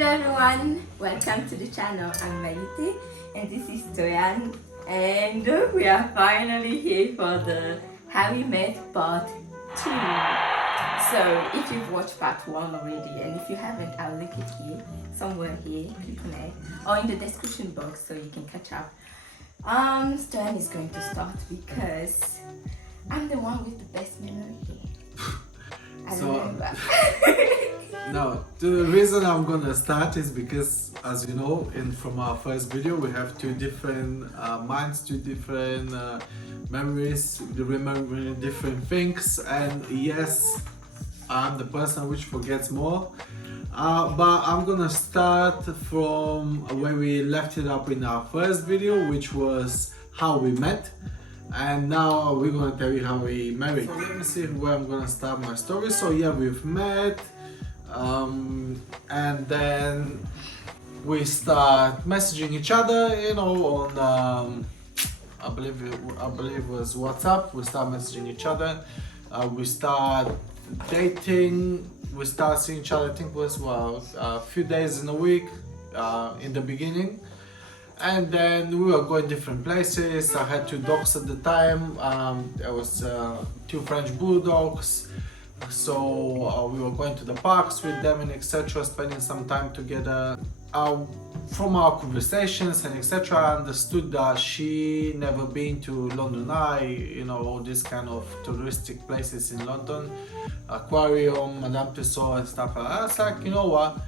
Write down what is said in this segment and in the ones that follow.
Hello everyone, welcome to the channel. I'm Mayite and this is Stoyan, and we are finally here for the How We Met Part 2. So if you've watched Part 1 already, and if you haven't, I'll link it here, somewhere here, click on it, or in the description box so you can catch up. Stoyan is going to start because I'm the one with the best memory here. I remember. No, the reason I'm gonna start is because, as you know, from our first video, we have two different minds, two different memories, remembering different things, and yes, I'm the person which forgets more. But I'm gonna start from where we left it up in our first video, which was how we met. And now we're gonna tell you how we married. So let me see where I'm gonna start my story. So yeah, we've met. And then we start messaging each other, you know, on I believe it was WhatsApp. We start messaging each other. We start dating. We start seeing each other. I think it was a few days in a week in the beginning, and then we were going different places. I had two dogs at the time. There was two French bulldogs. So we were going to the parks with them and etc., spending some time together. From our conversations and etc., I understood that she never been to London Eye, you know, all these kind of touristic places in London, aquarium, Madame Tussauds and stuff like that. It's like, you know what,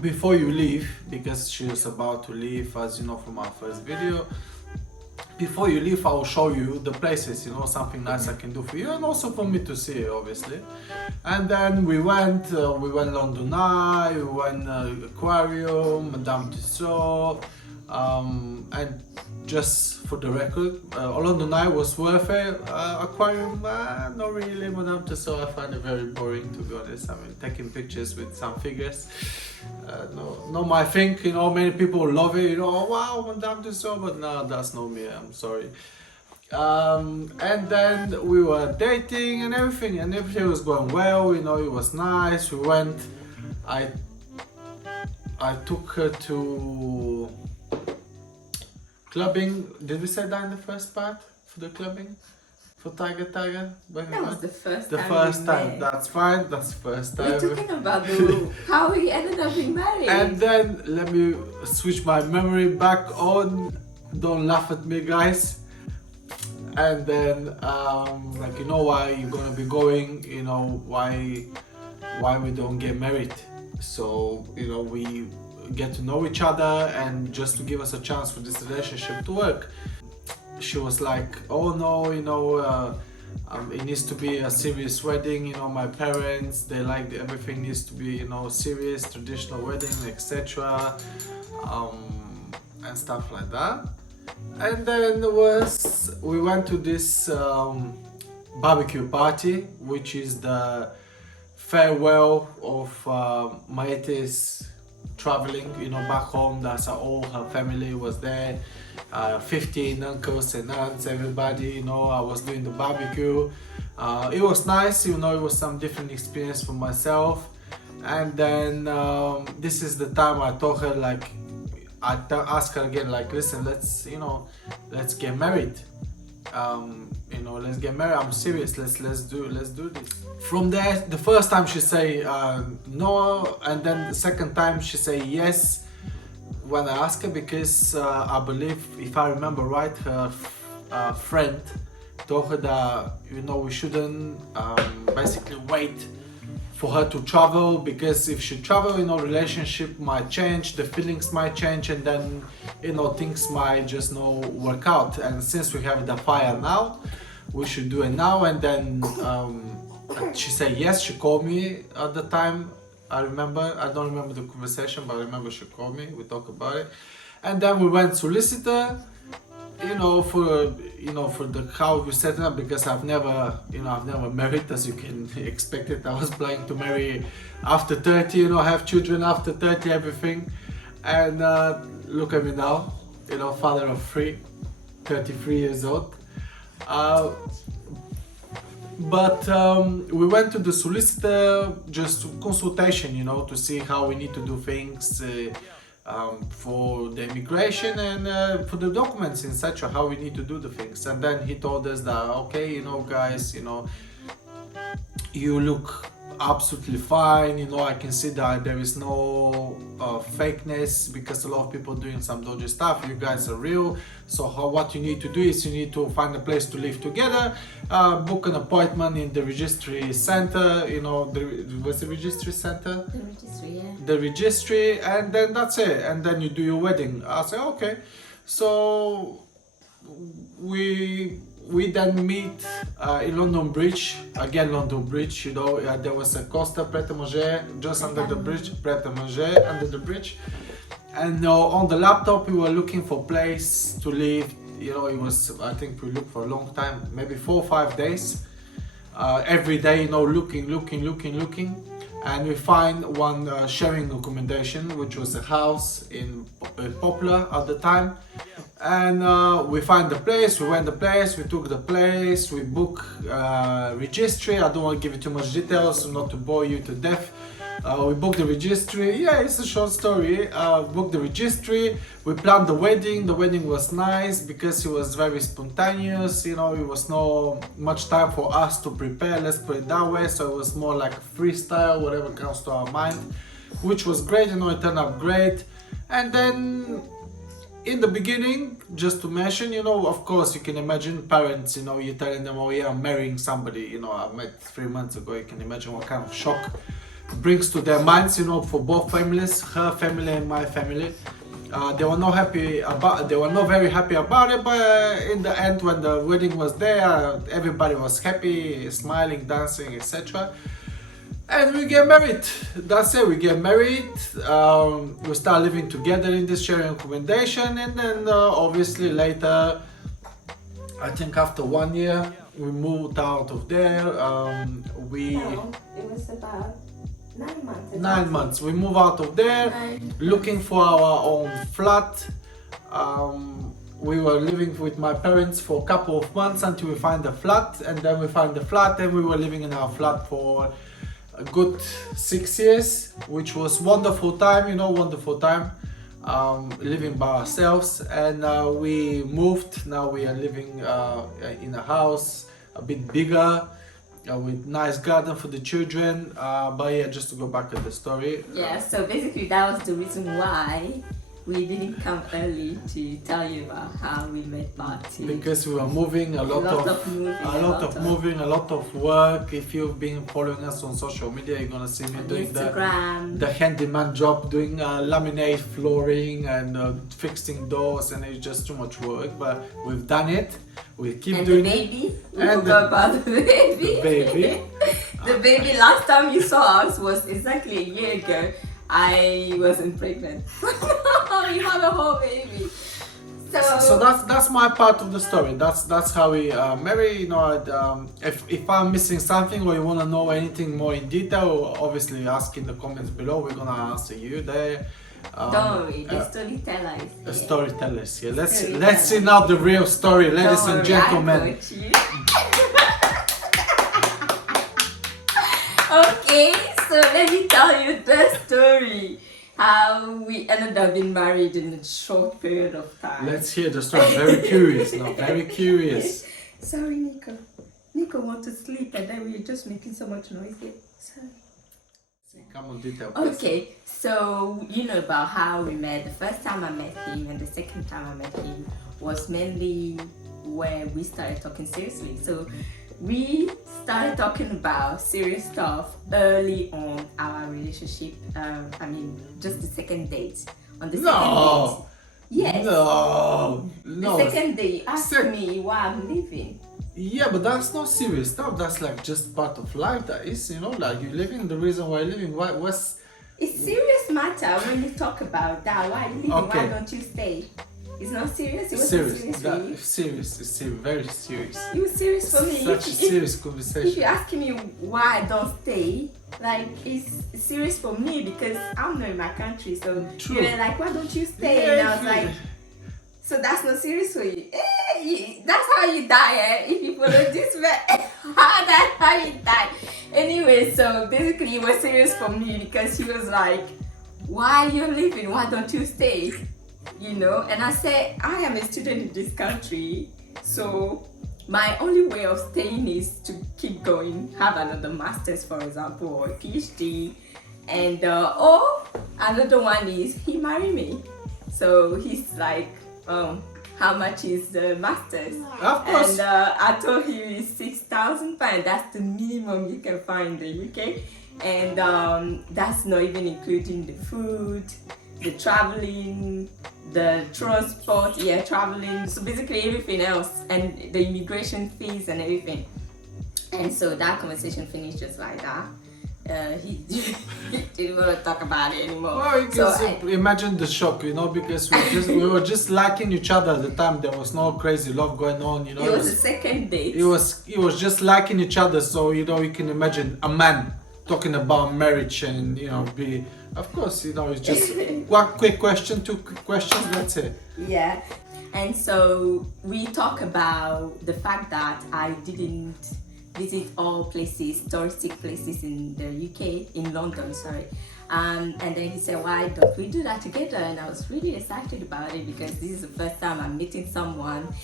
before you leave, because she was about to leave, as you know from our first video, before you leave, I will show you the places, you know, something nice I can do for you and also for me to see, obviously. And then we went London Eye, we went aquarium, Madame Tussauds, and just for the record, London Eye was worth it. Aquarium, not really. Madame Tussauds, I find it very boring, to be honest. I mean, taking pictures with some figures. Not my thing, you know. Many people love it, you know. Oh, wow, Madame Tussauds, but no, that's not me. I'm sorry. And then we were dating and everything was going well, you know. It was nice. We went. I took her to clubbing. Did we say that in the first part for the clubbing? For Tiger? That was the first time. The time first we time. met. That's fine. That's the first time. We're talking about how we ended up being married. And then let me switch my memory back on. Don't laugh at me, guys. And then like, you know, why you're gonna be going, you know, why we don't get married. So, you know, we get to know each other, and just to give us a chance for this relationship to work. She was like, oh no, you know, it needs to be a serious wedding, you know, my parents, they like everything needs to be, you know, serious, traditional wedding, etc. And stuff like that. And then we went to this barbecue party, which is the farewell of Mayite's traveling, you know, back home. That's all her family was there. 15 uncles and aunts, everybody, you know. I was doing the barbecue. It was nice, you know. It was some different experience for myself. And then this is the time I told her, like, I asked her again, like, listen, let's get married. You know, let's get married. I'm serious. Let's do this. From there, the first time she say no, and then the second time she say yes when I ask her, because I believe, if I remember right, her friend told her that, you know, we shouldn't basically wait for her to travel, because if she travel, you know, relationship might change, the feelings might change, and then, you know, things might just not work out. And since we have the fire now, we should do it now. And then she said yes. She called me at the time. I remember. I don't remember the conversation, but I remember she called me. We talked about it, and then we went solicitor. You know, for the how we set it up, because I've never married, as you can expect it. I was planning to marry after 30, you know, have children after 30, everything. And look at me now, you know, father of 3, 33 years old. But we went to the solicitor, just consultation, you know, to see how we need to do things for the immigration and for the documents, etc. How we need to do the things. And then he told us that, okay, you know, guys, you know, you look absolutely fine, you know, I can see that there is no fakeness, because a lot of people doing some dodgy stuff. You guys are real. So what you need to do is you need to find a place to live together, book an appointment in the registry center, you know, what's the registry center? The registry, yeah. The registry, and then that's it, and then you do your wedding. I say okay. So we then meet in London Bridge, again London Bridge, you know, there was a Costa Pret-a-Manger just under the bridge, Pret-a-Manger under the bridge. And on the laptop we were looking for place to live, you know, it was, I think we looked for a long time, maybe 4 or 5 days. Every day, you know, looking. And we find one sharing accommodation, which was a house in Poplar at the time. And we find the place, we went the place, we took the place, we book registry. I don't want to give you too much details, not to bore you to death. We booked the registry, yeah, it's a short story. Booked the registry, we planned the wedding. The wedding was nice because it was very spontaneous, you know, it was not much time for us to prepare, let's put it that way. So it was more like freestyle, whatever comes to our mind, which was great, you know, it turned out great. And then in the beginning, just to mention, you know, of course you can imagine parents, you know, you're telling them, oh yeah, I'm marrying somebody, you know, I met 3 months ago. You can imagine what kind of shock brings to their minds, you know, for both families, her family and my family. They were not very happy about it, but in the end, when the wedding was there, everybody was happy, smiling, dancing, etc. And we get married. That's it, we get married. We start living together in this sharing accommodation, and then obviously later, I think after 1 year, we moved out of there. It was about 9 months. 9 months. We move out of there, looking for our own flat. We were living with my parents for a couple of months until we find a flat, and then we find the flat, and we were living in our flat for a good 6 years, which was wonderful time, you know, wonderful time. Living by ourselves, and we moved. Now we are living in a house a bit bigger, with nice garden for the children. But yeah, just to go back to the story. Yeah, so basically that was the reason why we didn't come early to tell you about how we met part 2. Because we were moving, a lot of moving, a lot of work. If you've been following us on social media, you're gonna see me doing the handyman job, doing laminate flooring and fixing doors, and it's just too much work. But we've done it. We keep doing the baby. We forgot about the baby. The baby. The baby. Last time you saw us was exactly a year ago. I wasn't pregnant. You have a whole baby. So that's my part of the story. That's how we marry. You know, if I'm missing something or you want to know anything more in detail, obviously ask in the comments below. We're gonna answer you there. Don't worry, the storytellers. The storytellers. Yeah, let's see now the real story, ladies and gentlemen. Okay, so let me tell you the story. How we ended up being married in a short period of time. Let's hear the story. Very curious now. Very curious. Sorry, Nico. Nico wants to sleep, and then we're just making so much noise here. Sorry. Come on, detail. Okay, so you know about how we met. The first time I met him and the second time I met him was mainly where we started talking seriously. So we started talking about serious stuff early on our relationship. I mean, just the second date. On the second date. Yes. No. The second day, you asked me why I'm leaving. Yeah, but that's not serious stuff. That's like just part of life. That is, you know, like you're living. The reason why you're living. What's? It's serious matter when you talk about that. Why are you leaving? Okay. Why don't you stay? It's not serious. It wasn't serious serious for you. Serious. It's very serious. It was serious for me. Such a serious conversation. If you're asking me why I don't stay, like it's serious for me because I'm not in my country. So True. you were like, why don't you stay? Yeah, and I was like, so that's not serious for you. Hey, That's how you die, eh? If you follow this way, that's how you die. Anyway, so basically it was serious for me because she was like, why are you leaving? Why don't you stay? You know, and I said, I am a student in this country, so my only way of staying is to keep going, have another master's, for example, or a PhD, and or another one is he marry me. So he's like, how much is the master's? Of course. And I told him it's £6,000. That's the minimum you can find in the UK, and that's not even including the food, the traveling, the transport, traveling, so basically everything else, and the immigration fees and everything. And so that conversation finished just like that. He didn't want to talk about it anymore. Well, you can imagine the shock, you know, because we were just liking each other at the time. There was no crazy love going on, you know. It was the second date. It was just liking each other, so you know you can imagine a man talking about marriage and of course, you know, it's just one quick question, two quick questions, that's it. Yeah, and so we talk about the fact that I didn't visit all places, touristic places in the UK, in London, sorry. And then he said, why don't we do that together? And I was really excited about it because this is the first time I'm meeting someone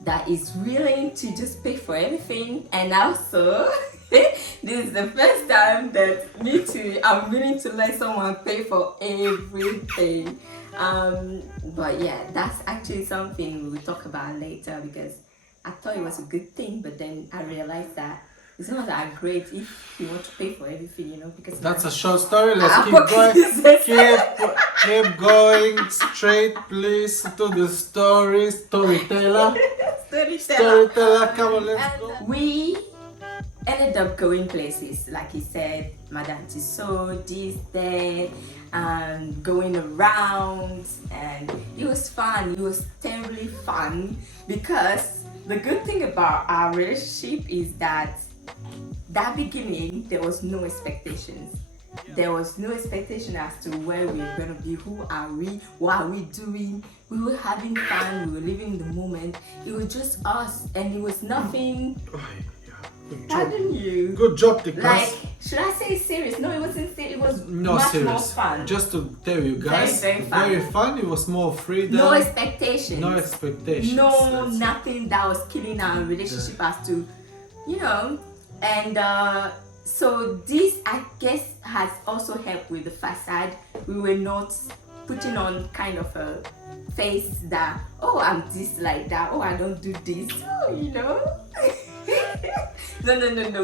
that is willing to just pay for everything, and also this is the first time that me too, I'm willing to let someone pay for everything. But yeah, that's actually something we'll talk about later because I thought it was a good thing, but then I realized that it's not that great if you want to pay for everything, you know, because that's a short story. Let's keep going. Keep going straight, please, to the story. Storyteller. Come on, let's go. We ended up going places, like he said, Madame Tussauds, this, that, and going around, and it was fun. It was terribly fun because the good thing about our relationship is that beginning there was no expectations. There was no expectation as to where we were going to be, who are we, what are we doing. We were having fun, we were living the moment. It was just us, and it was nothing. Pardon you. Good job, the class. Like, should I say serious? No, it wasn't serious. It was no, much serious. More fun. Just to tell you guys, very fun. Very fun. It was more freedom. No expectations. No expectations. No, nothing that was killing our relationship as to, you know, and so this, I guess, has also helped with the facade. We were not putting on kind of a face that, oh, I'm this like that, oh, I don't do this, oh, you know. No,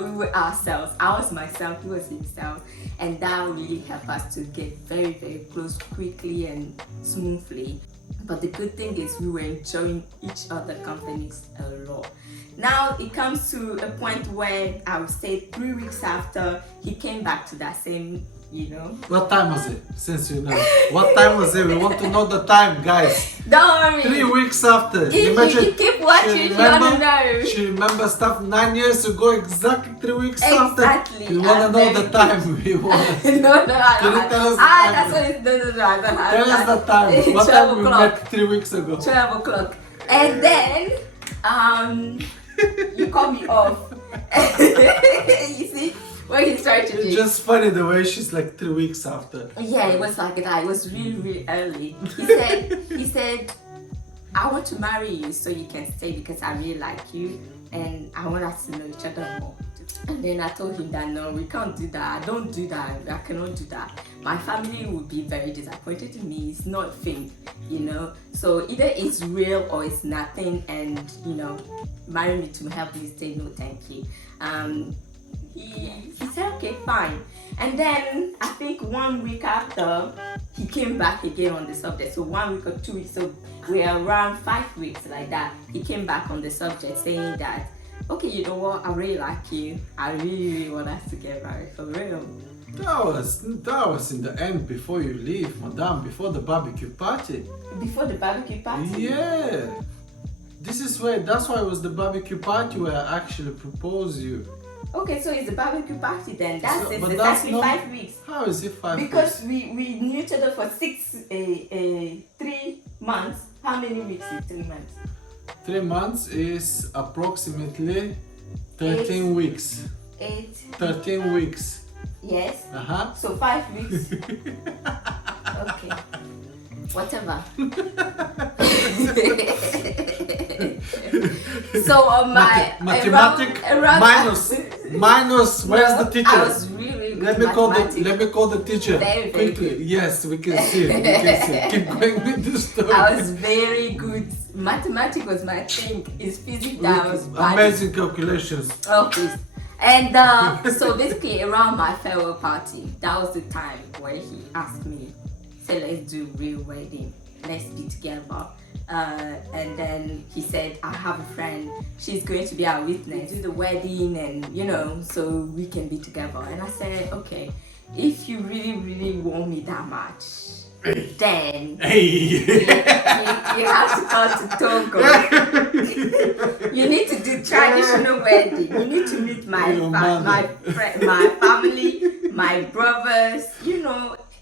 we were ourselves. I was myself, he was himself, and that really helped us to get very, very close quickly and smoothly. But the good thing is we were enjoying each other's companies a lot. Now it comes to a point where I would say 3 weeks after, he came back to that same, you know. What time was it? Since you know. What time was it? We want to know the time, guys. Don't worry. 3 weeks after. If you keep watching, you want to know. She remembers stuff 9 years ago, exactly 3 weeks after. Exactly. We want to know the time. We want. No, I don't. Can you tell us the time? That's what it's. No, I don't. Tell us the time. What time we met 3 weeks ago? 12 o'clock. And then, you call me off. You see what he's trying to do. It's just funny the way she's like 3 weeks after. Yeah, it was like that. It was really, really early. He said, I want to marry you so you can stay because I really like you and I want us to know each other more. And then I told him that no, we can't do that. I don't do that. I cannot do that. My family would be very disappointed in me. It's not a thing, you know. So either it's real or it's nothing. And you know, marry me to help me stay. No, thank you. He said okay, fine. And then I think 1 week after, he came back again on the subject. So 1 week or 2 weeks. So we're around 5 weeks like that. He came back on the subject saying that, okay, you know what? I really like you. I really, really want us to get married for real. That was in the end before you leave, madame, before the barbecue party. Before the barbecue party? Yeah. That's why it was the barbecue party where I actually proposed you. Okay, so it's the barbecue party then. That's but exactly that's 5 weeks. How is it 5 weeks? Because we knew each other for 3 months. How many weeks is 3 months? 3 months is approximately 13 weeks. 8. 13 weeks. Yes. Uh-huh. So 5 weeks. Okay. Whatever. So on my mathematic around minus. Where's the teacher? I was really good let me call the teacher very quickly. good. Yes, we can see it. We can see it. Keep going with the story. I was very good. Mathematics was my thing. It's physics that I was bad. Amazing calculations. Oh please. And so basically around my farewell party, that was the time where he asked me, say let's do real wedding. Let's be together. And then he said, I have a friend, she's going to be our witness, do the wedding and so we can be together. And I said, okay, if you really want me that much, then you have to come to Togo. You need to do traditional wedding. You need to meet my family, my brothers.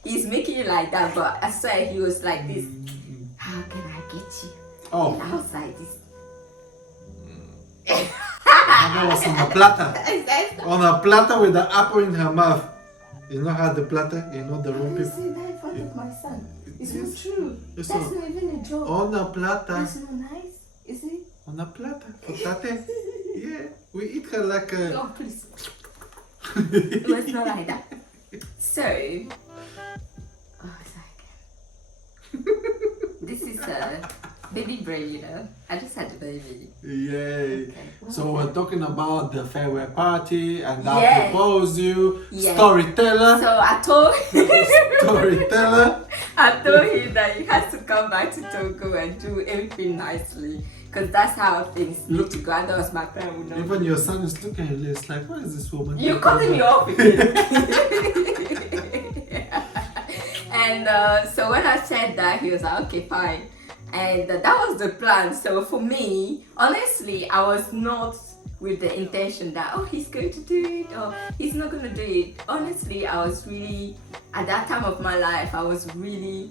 He's making it like that, but I swear he was like this. How can I get you? Oh. And I was like this. That was on a platter. On a platter with the apple in her mouth. You know how the platter, the wrong people. I say that in front of my son. It's not true. That's not even a joke. On a platter. That's not nice, is it? On a platter. For tate. Yeah. We eat her like a... Oh, please. It was not like that. So, I was like, this is a baby brain, I just had a baby. Yay. Okay. So we're talking about the farewell party and I Yes. proposed you. Yes. Storyteller. So I told Storyteller. I told him that he has to come back to Togo and do everything nicely. Because that's how things need to go. And that was my plan. Even your son is looking at you, it's like, what is this woman? You're cutting me off again. And so when I said that, he was like, okay, fine. And that was the plan. So for me, honestly, I was not with the intention that, oh, he's going to do it or he's not going to do it. Honestly, I was really, at that time of my life, I was really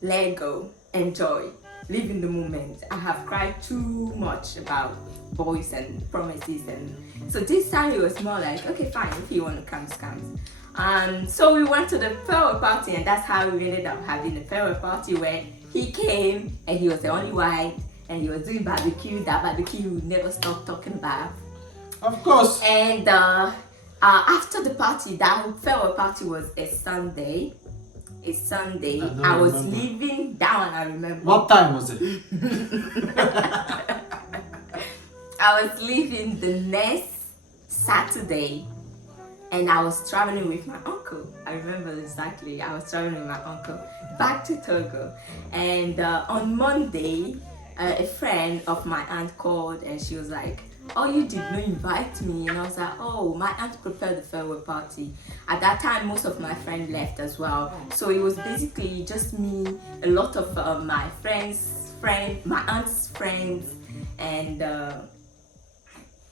let go, enjoy, live in the moment. I have cried too much about boys and promises. And so this time it was more like, okay, fine, if you want to come, comes. So we went to the farewell party, and that's how we ended up having the farewell party where he came and he was the only white and he was doing barbecue, that barbecue we never stopped talking about. Of course. And after the party, that farewell party was a Sunday. I was leaving down, I remember. What time was it? I was leaving the next Saturday. And I was traveling with my uncle. I remember exactly. I was traveling with my uncle back to Togo. And on Monday, a friend of my aunt called and she was like, oh, you did not invite me. And I was like, oh, my aunt prepared the farewell party. At that time, most of my friends left as well. So it was basically just me, a lot of my my aunt's friends, and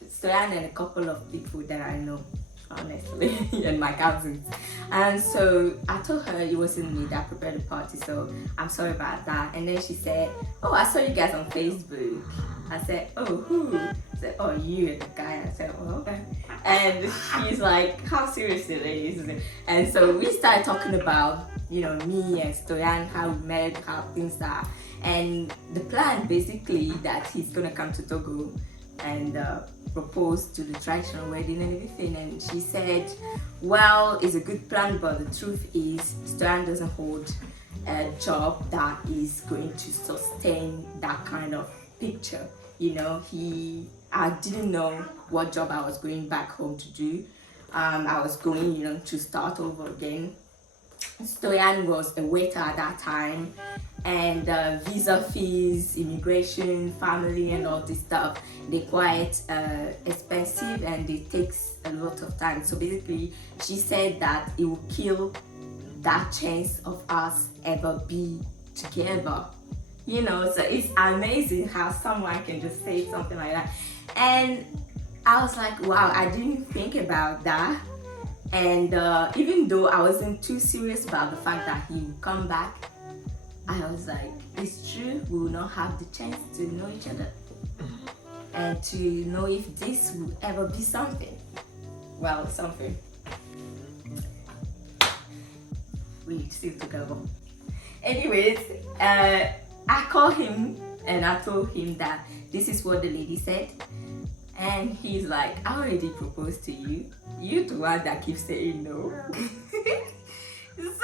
Stoyan and a couple of people that I know, honestly, and my cousins. And so I told her it wasn't me that prepared the party, so I'm sorry about that. And then she said, oh, I saw you guys on Facebook. I said, oh, who? I said, oh, you and the guy. I said, oh, okay. And she's like, how serious it is. And so we started talking about, me and Stoyan, how we met, how things are. And the plan basically that he's gonna come to Togo and proposed to the traditional wedding and everything. And she said, well, it's a good plan, but the truth is Stoyan doesn't hold a job that is going to sustain that kind of picture. I didn't know what job I was going back home to do. I was going, to start over again. Stoyan was a waiter at that time, and visa fees, immigration, family, and all this stuff, they're quite expensive and it takes a lot of time. So basically, she said that it will kill that chance of us ever be together. So it's amazing how someone can just say something like that. And I was like, wow, I didn't think about that. And even though I wasn't too serious about the fact that he would come back, I was like, it's true, we will not have the chance to know each other. and to know if this would ever be something. Well, something. We still together. Anyways, I called him and I told him that this is what the lady said. And he's like, I already proposed to you. You're the one that keeps saying no.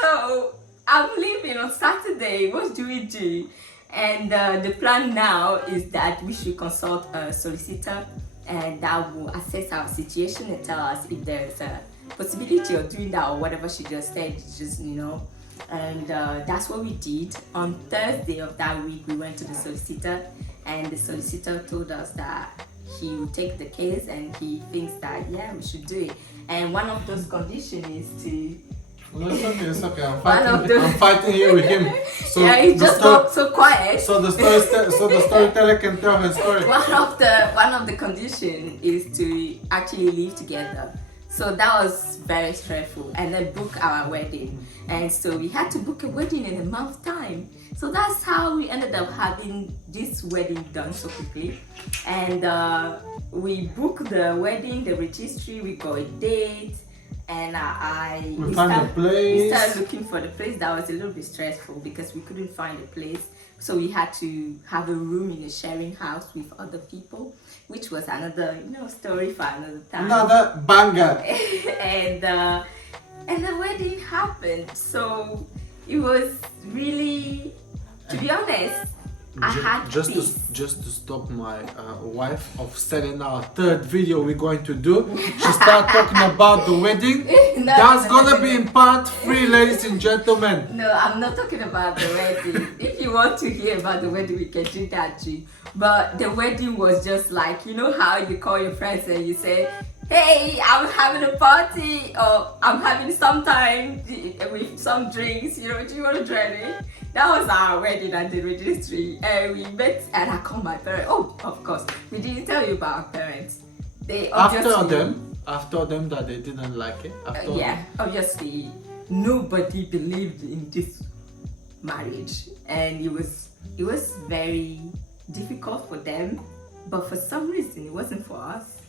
So I'm leaving on Saturday. What do we do? And the plan now is that we should consult a solicitor, and that will assess our situation and tell us if there's a possibility of doing that or whatever she just said, just, you know. And that's what we did. On Thursday of that week, we went to the solicitor, and the solicitor told us that he will take the case and he thinks that, yeah, we should do it. And one of those conditions is to... No, it's okay. I'm fighting here with him. So yeah, he just got so quiet. So the storyteller can tell her story. One of the conditions is to actually live together. So that was very stressful, and then book our wedding. And so we had to book a wedding in a month's time. So that's how we ended up having this wedding done so quickly. And we booked the wedding, the registry, we got a date, and we started looking for the place. That was a little bit stressful because we couldn't find a place. So we had to have a room in a sharing house with other people, which was another, story for another time. Another banger. And the wedding happened. So it was really, to be honest, I had peace. Just to stop my wife of selling our third video we're going to do. She started talking about the wedding. That's gonna be in part 3, ladies and gentlemen. No, I'm not talking about the wedding. If you want to hear about the wedding, we can do that too. But the wedding was just like, you know how you call your friends and you say, hey, I'm having a party, or I'm having some time with some drinks, do you want to join me? That was our wedding at the registry, and we met, and I called my parents. Oh, of course, we didn't tell you about our parents. They obviously... After them that they didn't like it? Obviously, nobody believed in this marriage, and it was very difficult for them, but for some reason, it wasn't for us.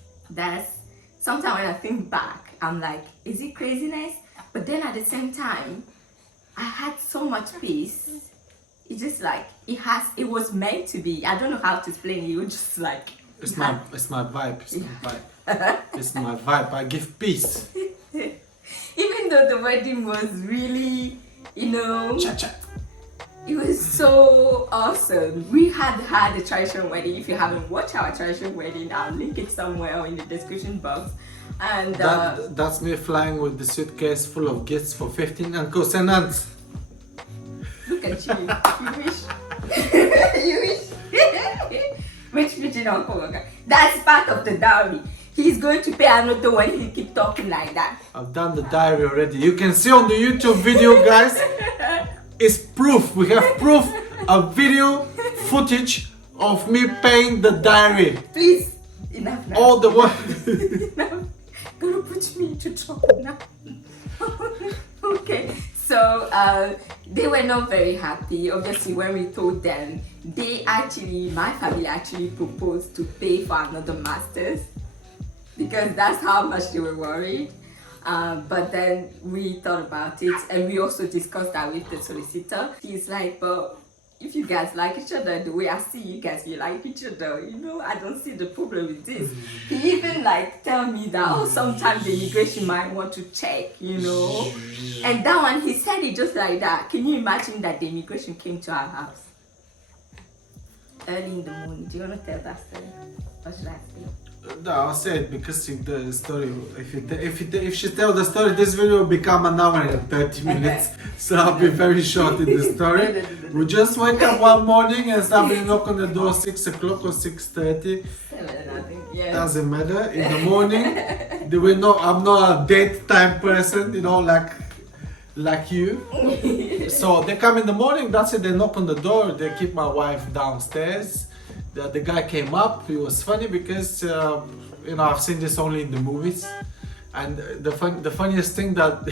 Sometimes when I think back, I'm like, is it craziness? But then at the same time, I had so much peace. It's just like, it was meant to be. I don't know how to explain it. It was just like... It's my vibe. It's my vibe. I give peace. Even though the wedding was really, Cha-cha. It was so awesome. We had a traditional wedding. If you haven't watched our traditional wedding, I'll link it somewhere in the description box. And that's me flying with the suitcase full of gifts for 15 uncles and aunts. Look at you. You wish. You wish. Which pigeon uncle? That's part of the dowry. He's going to pay another when he keep talking like that. I've done the diary already. You can see on the YouTube video, guys. It's proof. We have proof of video footage of me paying the diary. Please, enough now. All the way. Enough. Gonna put me into trouble now. Okay, so they were not very happy. Obviously, when we told them, my family actually proposed to pay for another master's because that's how much they were worried. But then we thought about it, and we also discussed that with the solicitor. He's like, but if you guys like each other the way I see you guys, you like each other, I don't see the problem with this. He even tell me that, sometimes the immigration might want to check, And that one, he said it just like that. Can you imagine that the immigration came to our house early in the morning? Do you want to tell that story? Or should I say? No, I'll say it because the story. If she tells the story, this video will become an hour and 30 minutes. So I'll be very short in the story. We just wake up one morning and somebody knock on the door 6 o'clock or 6:30. 7, I think. Yeah. Doesn't matter. In the morning, I'm not a date time person, like you. So they come in the morning. That's it. They knock on the door. They keep my wife downstairs. The guy came up. It was funny because I've seen this only in the movies, and the funniest thing that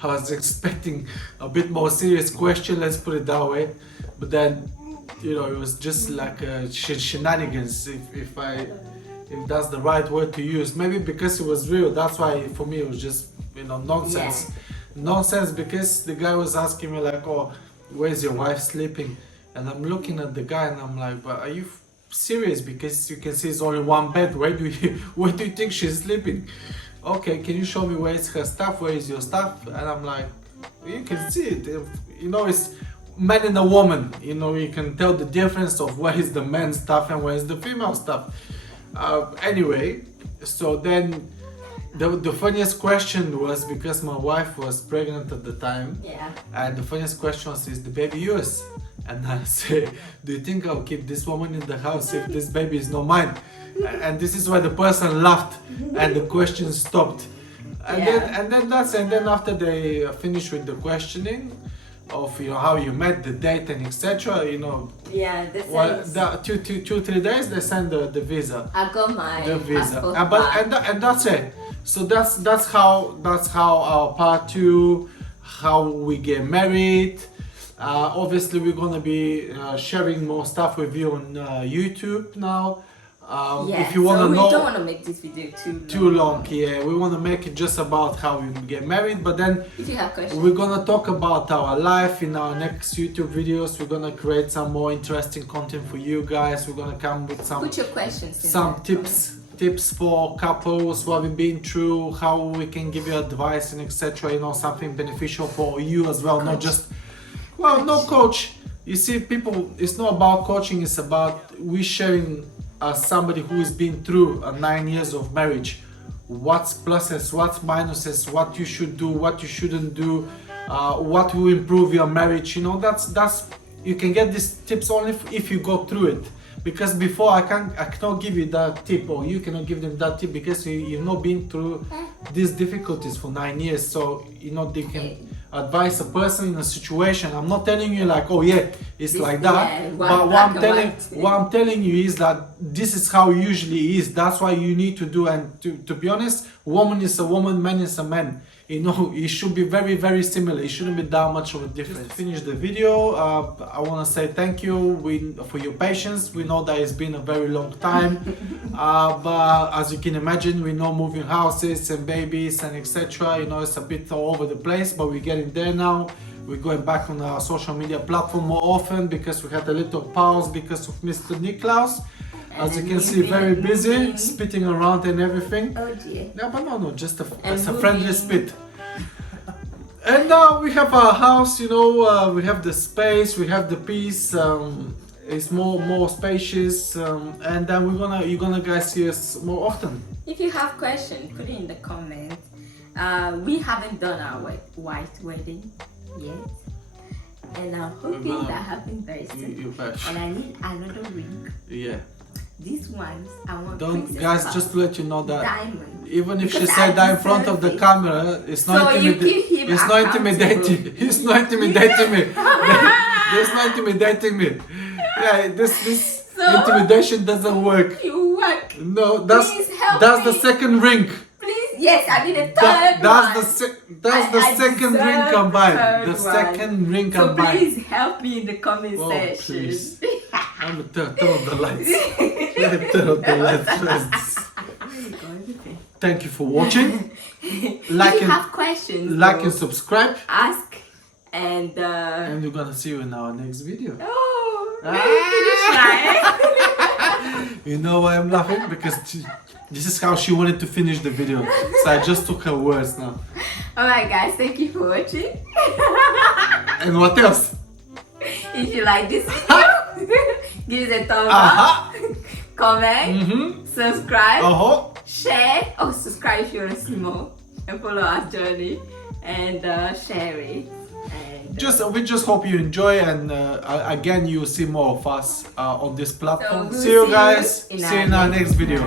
I was expecting a bit more serious question, let's put it that way, but then you know, it was just like shenanigans, if that's the right word to use. Maybe because it was real, that's why for me it was just, you know, nonsense. Nonsense, because the guy was asking me like, oh, where's your wife sleeping? And I'm looking at the guy and I'm like, but are you serious? Because you can see it's only one bed. Where do you think she's sleeping? Okay, can you show me where is her stuff? Where is your stuff? And I'm like, you can see it. You know, it's man and a woman. You know, you can tell the difference of where is the man's stuff and where is the female stuff. Anyway, so then the funniest question was, because my wife was pregnant at the time. Yeah. And the funniest question was, is the baby yours? And I say, do you think I'll keep this woman in the house if this baby is not mine? And this is why the person laughed and the question stopped. And then after they finished with the questioning of, you know, how you met, the date and etc., you know. Yeah, two, 3 days they send the visa. I got my The visa. passport And that's it. So that's how our part 2, how we get married. Obviously we're gonna be sharing more stuff with you on YouTube now. If you wanna know, we don't want to make this video too long. Yeah, we want to make it just about how we get married, but then if you have questions, we're gonna talk about our life in our next YouTube videos. We're gonna create some more interesting content for you guys. We're gonna come with some put your questions in some there. tips for couples, what we've been through, how we can give you advice and etc. You know, something beneficial for you as well, not just, well, no coach. You see, people, it's not about coaching, it's about we sharing as somebody who has been through 9 years of marriage, what's pluses, what's minuses, what you should do, what you shouldn't do, what will improve your marriage. You know, that's you can get these tips only if you go through it. Because before I cannot give you that tip, or you cannot give them that tip, because you've not been through these difficulties for 9 years. So you know, they can advise a person in a situation. I'm not telling you like, oh yeah, it's like that. But what I'm telling you is that this is how it usually is. That's why you need to do. And to be honest, woman is a woman, man is a man. You know, it should be very, very similar. It shouldn't be that much of a difference. Just to finish the video, I want to say thank you for your patience. We know that it's been a very long time, but as you can imagine, we know moving houses and babies and etc. You know, it's a bit all over the place, but we're getting there now. We're going back on our social media platform more often because we had a little pause because of Mr. Niklaus. As you can see, very busy, spitting around and everything. Oh dear. No, but no, just a friendly spit. And now we have our house, you know, we have the space, we have the peace, it's more spacious, and then you're gonna guys see us more often. If you have questions, put it in the comments. We haven't done our white wedding yet, and I'm hoping that happens very soon. And I need another ring. Yeah. These ones I want. Don't, guys, just to let you know that diamond. even if she said that in front of the camera, it's not intimidating. It's not intimidating. It's not intimidating me. It's not intimidating me. Yeah, this intimidation doesn't work. You work. No, that's the second ring. Please, yes, I need a third That's the second ring combined. The second ring combined. So please help me in the comment section. Please. I'm gonna turn on the lights. Turn on the lights. Thank you for watching. Like if you have questions, like and subscribe. Ask and we're gonna see you in our next video. Oh, you know why I'm laughing? Because this is how she wanted to finish the video. So I just took her words now. Alright guys, thank you for watching. And what else? If you like this video, give it a thumbs up, comment, subscribe, share. Oh, subscribe if you want to see more, and follow our journey, and share it. And, we just hope you enjoy, and again, you'll see more of us on this platform. So see you guys. See you in our next video.